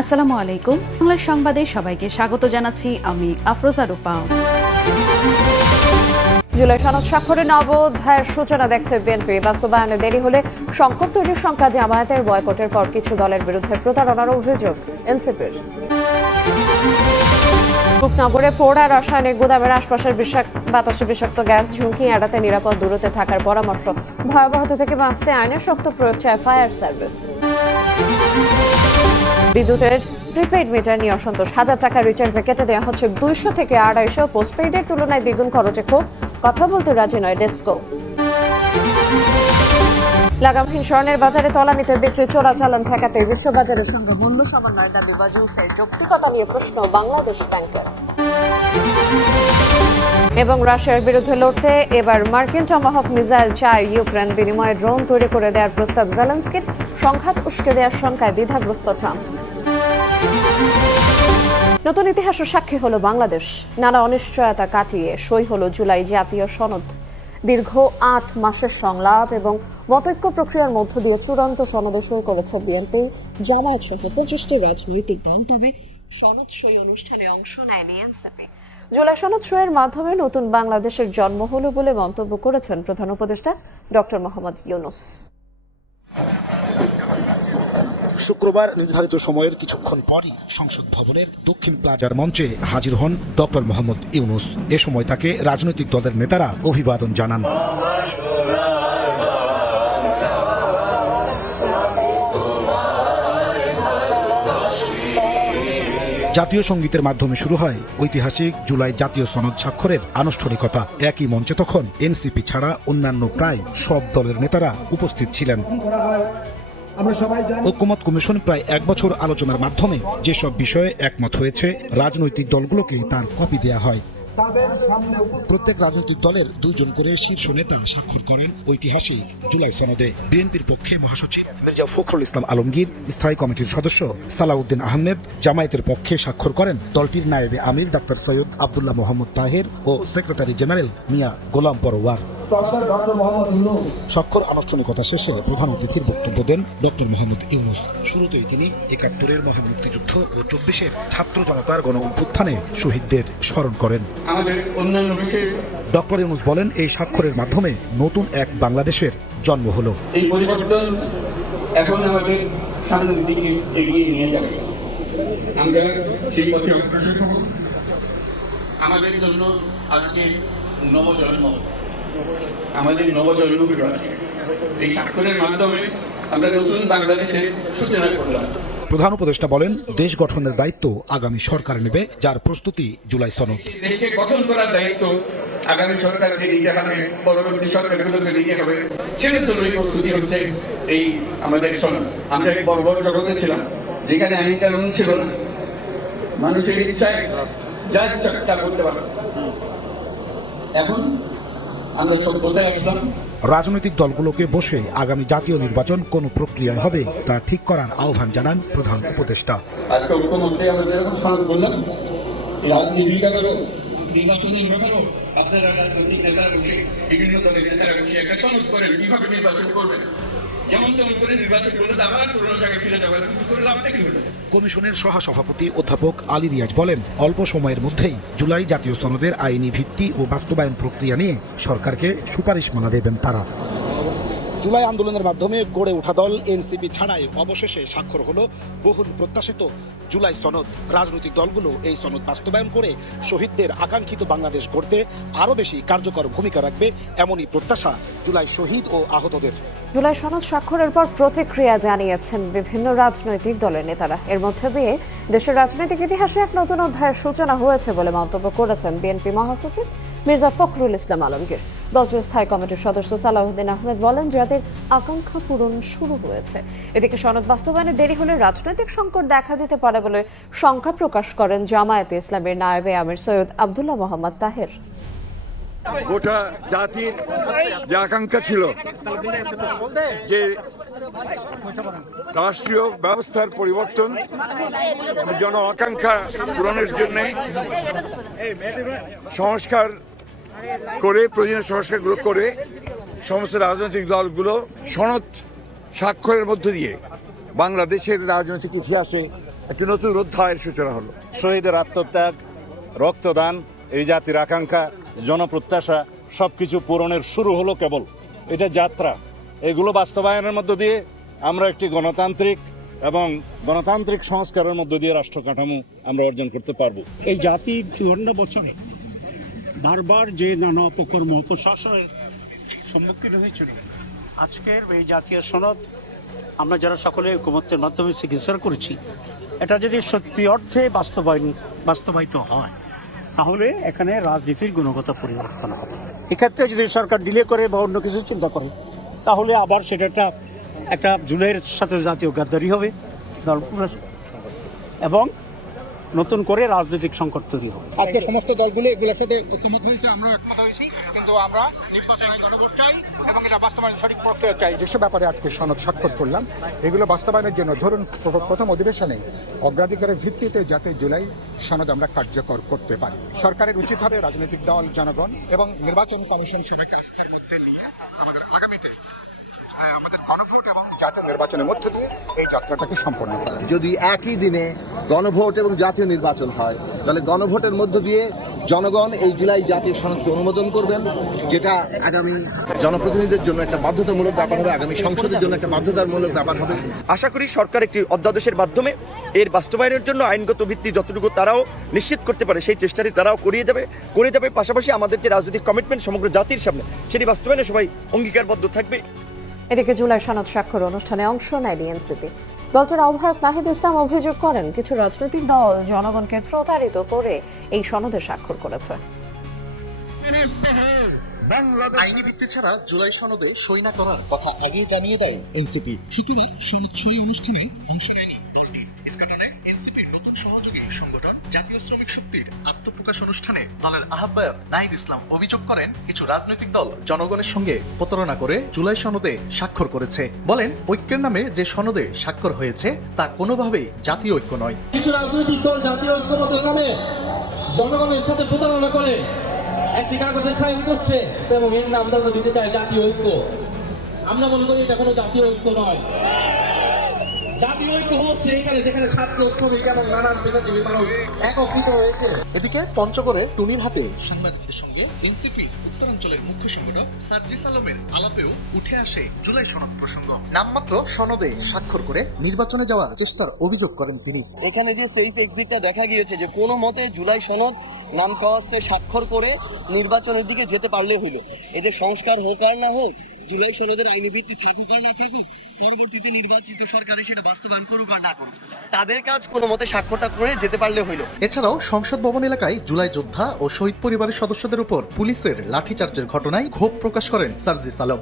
আসসালামু আলাইকুম। বাংলা সংবাদে সবাইকে স্বাগত জানাচ্ছি আমি আফরোজা রূপা। জুলাই সনদ স্বাক্ষরের নব অধ্যায়ের সূচনা দেখছে বিএনপি। বাস্তবায়নে দেরি হলে সংকট তৈরির শঙ্কা জামায়াতের বয়কটের পর কিছু দলের বিরুদ্ধে প্রতারণার অভিযোগ এনসিপির। রূপনগরে পোড়া রাসায়নিক গুদামের আশপাশের বাতাসে বিষাক্ত গ্যাস ঝুঁকি এড়াতে নিরাপদ দূরত্বে থাকার পরামর্শ। ভয়াবহতা থেকে বাঁচতে আইনের শক্ত প্রয়োগ চায় ফায়ার সার্ভিস। বিদ্যুতের প্রিপেইড মিটার নিয়ে অসন্তোষ। 1000 টাকা রিচার্জে কেটে দেওয়া হচ্ছে 200 থেকে 250। পোস্টপেইডের তুলনায় দ্বিগুণ খরচে ক্ষোভ। কথা বলতে রাজি নয় ডেসকো। লাগামহীন স্বর্ণের বাজারে তলানিতে বিক্রি চোরাচালান ঠেকাতে বিশ্ববাজারের সঙ্গে মূল্য সমন্বয়ের দাবি বাজুসের। যৌক্তিকতা নিয়ে প্রশ্ন বাংলাদেশ ব্যাংকের। এবং রাশিয়ার বিরুদ্ধে লড়তে এবার মার্কিন টমাহক মিসাইল চায় ইউক্রেন। বিনিময়ে ড্রোন তৈরি করে দেওয়ার প্রস্তাব জেলেনস্কির। সংঘাত উস্কে দেওয়ার শঙ্কায় দ্বিধাগ্রস্ত ট্রাম্প। নতুন ইতিহাসের সাক্ষী হলো বাংলাদেশ। নানা অনিশ্চয়তা কাটিয়ে সই হলো জুলাই জাতীয় সনদ। দীর্ঘ 8 মাসের সংলাপ এবং মতৈক্য প্রক্রিয়ার মধ্য দিয়ে চূড়ান্ত সনদে সই করেছে বিএনপি, জামায়াত সহ 25টি রাজনৈতিক দল। তবে সনদ সই অনুষ্ঠানে অংশ নেয়নি এনসিপি। জুলাই সনদ সইয়ের মাধ্যমে নতুন বাংলাদেশের জন্ম হলো বলে মন্তব্য করেছেন প্রধান উপদেষ্টা ডক্টর মোহাম্মদ ইউনূস। শুক্রবার নির্ধারিত সময়ের কিছুক্ষণ পরই সংসদ ভবনের দক্ষিণ প্লাজার মঞ্চে হাজির হন ডক্টর মোহাম্মদ ইউনূস। এ সময় তাকে রাজনৈতিক দলের নেতারা অভিবাদন জানান। জাতীয় সঙ্গীতের মাধ্যমে শুরু হয় ঐতিহাসিক জুলাই জাতীয় সনদ স্বাক্ষরের আনুষ্ঠানিকতা। একই মঞ্চে তখন এনসিপি ছাড়া অন্যান্য প্রায় সব দলের নেতারা উপস্থিত ছিলেন। ঐকমত্য কমিশন প্রায় 1 বছর আলোচনার মাধ্যমে যেসব বিষয়ে একমত হয়েছে রাজনৈতিক দলগুলোকে তার কপি দেয়া হয়। প্রত্যেক রাজনৈতিক দলের 2 জন করে শীর্ষ নেতা স্বাক্ষর করেন ঐতিহাসিক জুলাই সনদে। বিএনপির পক্ষে মহাসচিব মির্জা ফখরুল ইসলাম আলমগীর, স্থায়ী কমিটির সদস্য সালাউদ্দিন আহমেদ। জামায়াতের পক্ষে স্বাক্ষর করেন দলটির নায়েবে আমির ডাক্তার সৈয়দ আব্দুল্লাহ মোহাম্মদ তাহের ও সেক্রেটারি জেনারেল মিয়া গোলাম পরওয়ার। স্বাক্ষর আনুষ্ঠানিকতা শেষে প্রধান অতিথির বক্তব্য দেন ডক্টর মোহাম্মদ ইউনূস। শুরুতেই তিনি 71-এর মহান মুক্তিযুদ্ধ ও 24-এর ছাত্র জনতার গণ অভ্যুত্থানে শহীদদের স্মরণ করেন। ডক্টর ইউনূস বলেন, এই স্বাক্ষরের মাধ্যমে নতুন এক বাংলাদেশের জন্ম হলো। এই পরিবর্তন এখন আমাদের সামনের দিকে এগিয়ে নিয়ে যাবে। আমরা সেই পথে অগ্রসর হব। আমাদের জন্য আজকে নবজন্ম, আমাদের নবজন্মকে রয়েছে। এই স্বাক্ষরের মাধ্যমে আমরা নতুন বাংলাদেশের সূচনা করলাম। প্রধান উপদেষ্টা বলেন, দেশ গঠনের দায়িত্ব আগামী সরকার নেবে, যার প্রস্তুতি জুলাই সনদ। দেশকে গঠন করার দায়িত্ব আগামী সরকারকে নিতে হবে, পরবর্তী সরকারগুলোকে নিতে হবে। সেটার জন্যই প্রস্তুতি হচ্ছে এই আমাদের সনদ। আমরা এক বড় বড় জগতে ছিলাম, যেখানে আইন কানুন ছিল না, মানুষের ইচ্ছায় যা ইচ্ছা তা করতে পারবে। এখন আমরা সভ্যতায় আসলাম। রাজনৈতিক দলগুলোকে বসে আগামী জাতীয় নির্বাচন কোন প্রক্রিয়ায় হবে তা ঠিক করার আহ্বান জানান প্রধান উপদেষ্টা। আজকে ঐক্যমত্যে আমরা যেরকম সনদ বললাম, রাজনীতিটা করো, নির্বাচনের ব্যাপারও আপনারা রাজনৈতিক নেতারা বসে, বিভিন্ন দলের নেতারা বসে একটা সনদ করেন কিভাবে নির্বাচন করবেন। যেমন তেমন করে নির্বাচন করলে আবার পুরোনো জায়গায় ফিরে যাওয়ার সুযোগ করে লাভটা কি হবে। কমিশনের সহসভাপতি অধ্যাপক আলী রিয়াজ বলেন, অল্প সময়ের মধ্যেই জুলাই জাতীয় সনদের আইনি ভিত্তি ও বাস্তবায়ন প্রক্রিয়া নিয়ে সরকারকে সুপারিশমালা দেবেন তারা। জুলাই আন্দোলনের মাধ্যমে গড়ে ওঠা দল এনসিপি ছাড়াই অবশেষে স্বাক্ষর হলো বহুল প্রত্যাশিত জুলাই সনদ। রাজনৈতিক দলগুলো এই সনদ বাস্তবায়ন করে শহীদদের আকাঙ্ক্ষিত বাংলাদেশ গড়তে আরও বেশি কার্যকর ভূমিকা রাখবে, এমনই প্রত্যাশা জুলাই শহীদ ও আহতদের। জুলাই সনদ স্বাক্ষরের পর প্রতিক্রিয়া জানিয়েছেন বিভিন্ন রাজনৈতিক দলের নেতারা। এর মধ্যে দিয়ে দেশের রাজনৈতিক ইতিহাসে এক নতুন অধ্যায়ের সূচনা হয়েছে বলে মন্তব্য করেছেন বিএনপি মহাসচিব মির্জা ফখরুল ইসলাম আলমগীর। দলটির স্থায়ী কমিটির সদস্য সালাউদ্দিন আহমেদ বলেন, যাদের আকাঙ্ক্ষা পূরণ শুরু হয়েছে। এদিকে সনদ বাস্তবায়নে দেরি হলে রাজনৈতিক সংকট দেখা দিতে পারে বলে শঙ্কা প্রকাশ করেন জামায়াতে ইসলামের নায়েবে আমির সৈয়দ আব্দুল্লাহ মোহাম্মদ তাহের। গোটা জাতির যে আকাঙ্ক্ষা ছিল যে রাষ্ট্রীয় ব্যবস্থার পরিবর্তন, জন আকাঙ্ক্ষা পূরণের জন্য সংস্কার করে, প্রয়োজনীয় সংস্কারগুলো করে সমস্ত রাজনৈতিক দলগুলো সনদ স্বাক্ষরের মধ্য দিয়ে বাংলাদেশের রাজনৈতিক ইতিহাসে একটি নতুন অধ্যায়ের সূচনা হলো। শহীদের আত্মত্যাগ, রক্তদান, এই জাতির আকাঙ্ক্ষা, জনপ্রত্যাশা সবকিছু পূরণের শুরু হলো কেবল। এটা যাত্রা। এগুলো বাস্তবায়নের মধ্য দিয়ে আমরা একটি গণতান্ত্রিক সংস্কারের মধ্য দিয়ে রাষ্ট্র কাঠামো আমরা অর্জন করতে পারবো। এই জাতি 54 বছরে বারবার যে নানা অপকর্ম অপশাসনের সম্মুখীন হয়েছিল, আজকের এই জাতীয় সনদ আমরা যারা সকলে ঐকমত্যের মাধ্যমে চিকিৎসা করেছি, এটা যদি সত্যি অর্থে বাস্তবায়িত হয় তাহলে এখানে রাজনীতির গুণগত পরিবর্তন হবে। এক্ষেত্রে যদি সরকার ডিলে করে বা অন্য কিছু চিন্তা করে তাহলে আবার সেটা একটা জুলাইয়ের সাথে জাতীয় গাদ্দারি হবে এবং নতুন করে রাজনৈতিক সংকট তৈরি হবে। আজকে সমস্ত দলগুলো এগুলোর সাথে ঐকমত হয়েছে, আমরা একমত হয়েছি, কিন্তু আমরা নির্বাচনের গণভোট চাই এবং এটা বাস্তবায়ন সঠিক প্রক্রিয়া চাই। যেসব ব্যাপারে আজকে সনদ স্বাক্ষর করলাম, এগুলো বাস্তবায়নের জন্য ধরুন প্রথম অধিবেশনে অগ্রাধিকারের ভিত্তিতে যাতে জুলাই সনদ আমরা কার্যকর করতে পারি। সরকারের উচিত হবে রাজনৈতিক দল, জনগণ এবং নির্বাচন কমিশন সেটাকে আস্থার মধ্যে নিয়ে আমাদের আগামীতে আমাদের গণভোট এবং জাতীয় নির্বাচনের মধ্য দিয়ে এই যাত্রাটাকে সম্পন্ন করা। যদি একই দিনে গণভোট এবং জাতীয় নির্বাচন হয়, তাহলে গণভোটের মধ্য দিয়ে জনগণ এই জুলাই জাতীয় সনদকে অনুমোদন করবেন, যেটা আগামী জনপ্রতিনিধিদের জন্য একটা বাধ্যতামূলক ব্যাপার হবে, আগামী সংসদের জন্য একটা বাধ্যতামূলক ব্যাপার হবে। আশা করি সরকার একটি অধ্যাদেশের মাধ্যমে এর বাস্তবায়নের জন্য আইনগত ভিত্তি যতটুকু তারাও নিশ্চিত করতে পারে সেই চেষ্টাটি তারাও করে যাবে। পাশাপাশি আমাদের যে রাজনৈতিক কমিটমেন্ট সমগ্র জাতির সামনে, সেটি বাস্তবায়নে সবাই অঙ্গীকারবদ্ধ থাকবে। এদিকে জুলাই সনদ স্বাক্ষর অনুষ্ঠানে অংশ নেয় ডিএনসিপি। দলটির আহ্বায়ক নাহিদ ইসলাম অভিযোগ করেন, কিছু রাজনৈতিক দল জনগণকে প্রতারিত করে এই সনদে স্বাক্ষর করেছে। আইনি ভিত্তি ছাড়া জুলাই সনদে সই না করার কথা আগেই জানিয়ে দেয় এনসিপি। শুক্রবার সনদ সই অনুষ্ঠানে অংশ নেয়নি দলটি। ইস্কাটনে এনসিপির নতুন সহযোগী সংগঠন জাতীয় শ্রমিক শক্তির আত্মপ্রকাশ অনুষ্ঠানে দলের আহ্বায়ক নাহিদ ইসলাম অভিযোগ করেন, কিছু রাজনৈতিক দল জনগণের সঙ্গে প্রতারণা করে জুলাই সনদে স্বাক্ষর করেছে। বলেন, ঐক্যের নামে যে সনদে স্বাক্ষর হয়েছে তা কোনোভাবেই জাতীয় ঐক্য নয়। কিছু রাজনৈতিক দল জাতীয় ঐক্যমতের নামে জনগণের সাথে প্রতারণা করে একটি কাগজে সাইন করছে এবং এর নাম আমরা দিতে চাই জাতীয় ঐক্য। আমরা মনে করি এটা কোনো জাতীয় ঐক্য নয়। জাতীয় ঐক্য হচ্ছে এখানে যেখানে ছাত্র, শ্রমিক এবং নানান পেশাজীবী মানুষ একত্রিত হয়েছে। এদিকে পঞ্চগড়ে টুনির হাতে সাংবাদিকদের সঙ্গে এনসিপি উত্তরাঞ্চলের মুখ্য সংগঠক সার্জিস আলমের আলাপেও উঠে আসে জুলাই সনদ প্রসঙ্গ। নামমাত্র সনদে স্বাক্ষর করে নির্বাচনে যাওয়ার চেষ্টার অভিযোগ করেন তিনি। এখানে যে সেফ এক্সিটটা দেখা গিয়েছে, যে কোনো মতে জুলাই সনদ নাম কাওয়াস্তে স্বাক্ষর করে নির্বাচনের দিকে যেতে পারলে হইল। এদের সংস্কার হোক আর না হোক, জুলাই সনদের আইনি ভিত্তি থাকুক আর না থাকুক, পরবর্তীতে নির্বাচিত সরকারে সেটা বাস্তবায়ন করুক আর না করুক, তাদের কাজ কোনো মতে স্বাক্ষরটা করে যেতে পারলে হইল। এছাড়াও সংসদ ভবন এলাকায় জুলাই যোদ্ধা ও শহীদ পরিবারের সদস্যদের উপর পুলিশের লাঠিচার্জের ঘটনায় ক্ষোভ প্রকাশ করেন সার্জিস আলম।